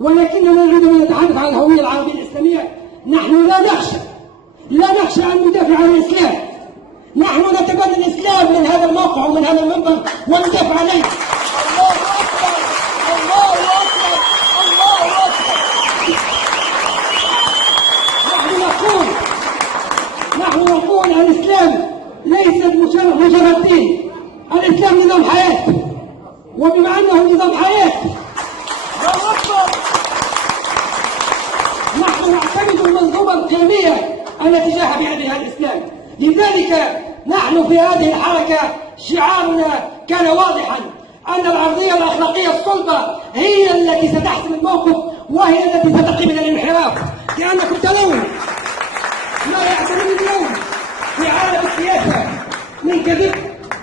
ولكننا نريد أن نتحدث عن الهوية العربية الإسلامية. نحن لا نخشى أن ندافع عن الإسلام. نحن نتبنى الإسلام من هذا الموقع ومن هذا المنبر وندافع عليه. الله أكبر، الله أكبر، الله أكبر. نحن نقول الإسلام ليس مجرد دين، الإسلام نظام حياة، وبما أنه نظام حياة الله أكبر. نحن نعتمد المنظومة القيمية التي جاء بها الإسلام. لذلك نحن في هذه الحركة شعارنا كان واضحا أن العرضية الأخلاقية الصلبة هي التي ستحسم الموقف، وهي التي ستقي من الانحراف. لأنكم ترون ما يحصل اليوم في عالم السياسة من كذب،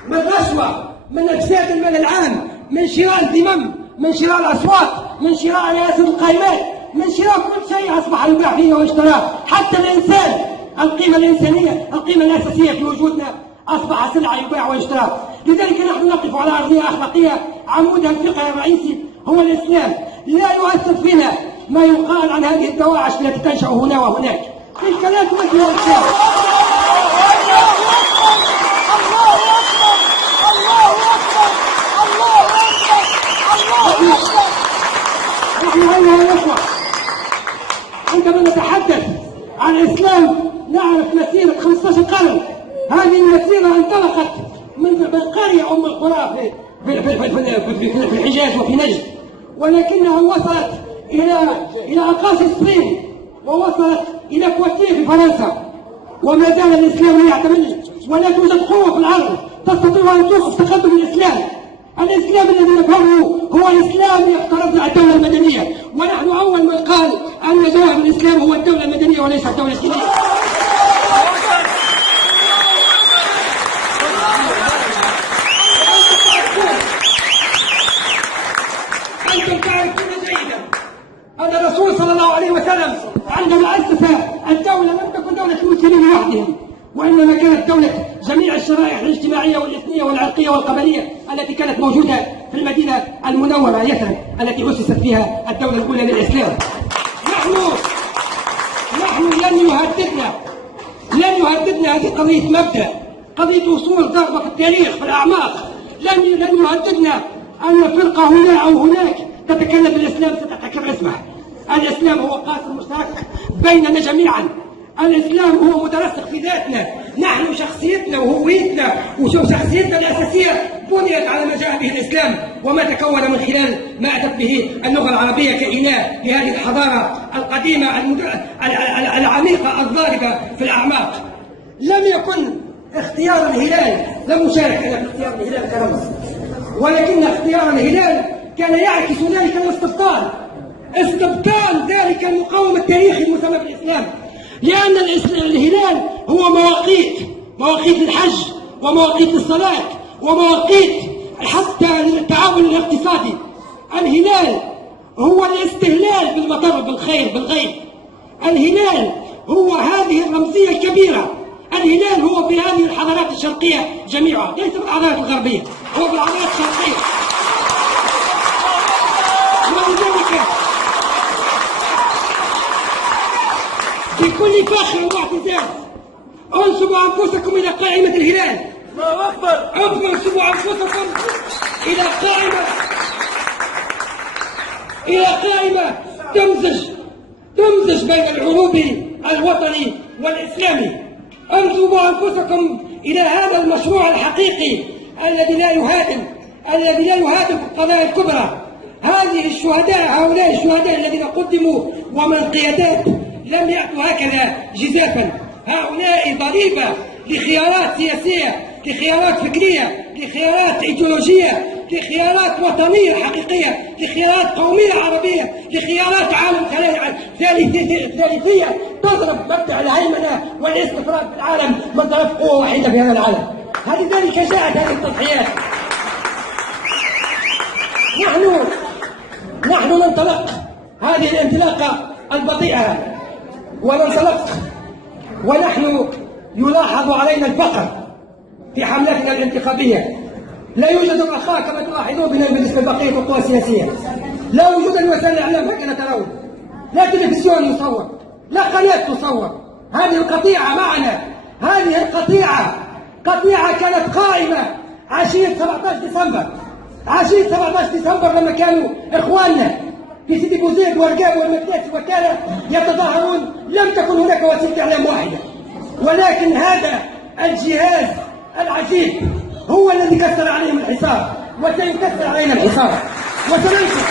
من رشوة، من إفساد المال العام، من شراء الذمم، من شراء الأصوات، من شراء رئاسة القائمات، من شراء كل شيء أصبح يباع فيه ويشترى. حتى الإنسان، القيمة الإنسانية، القيمة الأساسية في وجودنا أصبح سلعة يباع ويشترى. لذلك نحن نقف على أرضية أخلاقية عمودها الفقهي الرئيسي هو الإسلام. لا يؤثر فينا ما يقال عن هذه الدواعش التي تنشأ هنا وهناك. تلك لا تمثل الإسلام. نحن أيها الأخوة عندما نتحدث عن الإسلام نعرف مسيرة 15 قرن. هذه المسيرة انطلقت من قرية أم القرى في الحجاز وفي نجد، ولكنها وصلت إلى أقاصي الصين، ووصلت إلى بواتيه في فرنسا. وما زال الإسلام يعتمد، ولا توجد قوة في الأرض تستطيع أن توقف تقدم الإسلام. الإسلام الذي نفهمه هو الإسلام يفترض الدولة المدنية، ونحن أول من قال أن جوهر الإسلام هو الدولة المدنية وليس الدولة الدينية. أنتم تعرفون جيدا أن الرسول صلى الله عليه وسلم عندما أسس الدولة لم تكن دولة المسلمين وحدهم، وإنما كانت دولة جميع الشرائح الاجتماعية والإثنية والعرقية والقبلية التي كانت موجودة في المدينة المنورة يثرب التي أسست فيها الدولة الأولى للإسلام. نحن لن يهددنا هذه قضية مبدأ، قضية وصول ضربة في التاريخ في الأعماق. لن يهددنا أن فرقة هنا أو هناك تتكلم بالإسلام ستتكرر اسمه. الإسلام هو قاسم مشترك بيننا جميعا. الإسلام هو مترسخ في ذاتنا. نحن شخصيتنا وهويتنا وشخصيتنا الأساسية بنيت على ما جاء به الإسلام وما تكون من خلال ما أتت به اللغة العربية كإناء لهذه الحضارة القديمة العميقة الضاربة في الأعماق. لم يكن اختيار الهلال، لم أشارك أنا في اختيار الهلال كرمز، ولكن اختيار الهلال كان يعكس ذلك الاستبطال، استبطال ذلك المقاومة التاريخي المسمى بالإسلام. لأن الهلال هو مواقيت الحج ومواقيت الصلاة ومواقيت حتى التعاون الاقتصادي. الهلال هو الاستهلال بالمطر بالخير بالغيب. الهلال هو هذه الرمزية الكبيرة. الهلال هو في هذه الحضارات الشرقية جميعها، ليس بالحضارات الغربية، هو بالحضارات الشرقية. ولذلك بكل فخر واعتزاز انسبوا انفسكم الى قائمة الهلال. الله أكبر. انسبوا انفسكم الى قائمة تمزج بين العروبي الوطني والاسلامي. انسبوا انفسكم الى هذا المشروع الحقيقي الذي لا يهادم في القضايا الكبرى. هؤلاء الشهداء الذين قدموا ومن قيادات لم يأتوا هكذا جزافا. هؤلاء ضريبة لخيارات سياسية، لخيارات فكرية، لخيارات ايديولوجية، لخيارات وطنية حقيقية، لخيارات قومية عربية، لخيارات عالم ثالثية تضرب مبدأ الهيمنة والاستفراد في العالم من طرف قوة وحيدة في هذا العالم. لذلك جاءت هذه التضحيات. نحن ننطلق هذه الانطلاقة البطيئة وننطلق ونحن يلاحظ علينا الفقر في حملتنا الانتخابية. لا يوجد الرخاء كما تلاحظون بنا بالنسبة لبقية القوى السياسية. لا وجود لوسائل الإعلام هكذا ترون. لا تلفزيون يصور، لا قناة تصور. هذه القطيعة معنا، هذه القطيعة قطيعة كانت قائمة عشية 17 ديسمبر، عشية 17 ديسمبر لما كانوا إخواننا في سيدي بوزيد ورقاب والمكناس وكالة يتظاهرون، لم تكن هناك وسيلة إعلام واحدة، ولكن هذا الجهاز العجيب هو الذي كسر عليهم الحصار، وسيكسر علينا الحصار وسننشر